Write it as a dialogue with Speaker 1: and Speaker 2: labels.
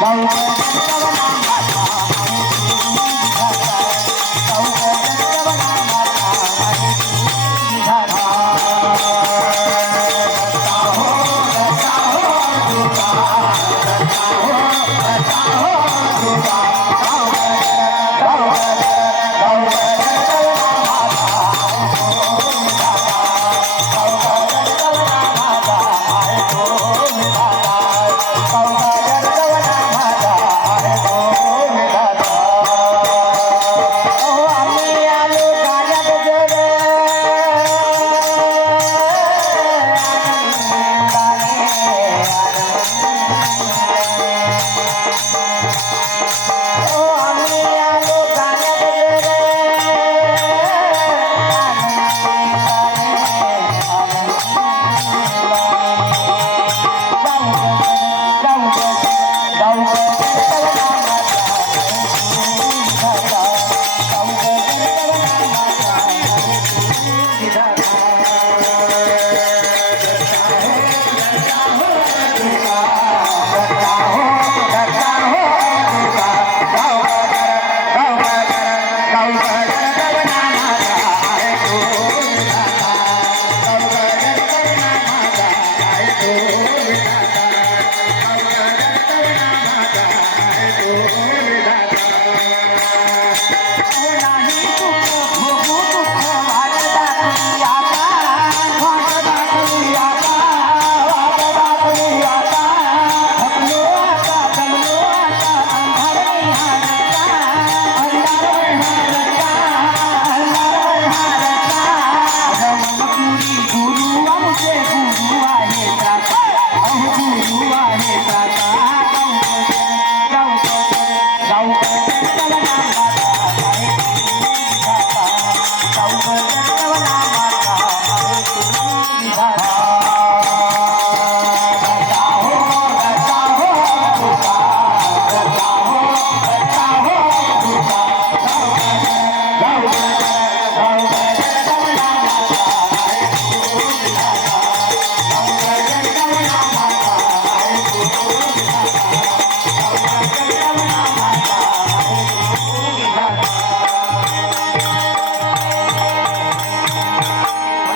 Speaker 1: Bang!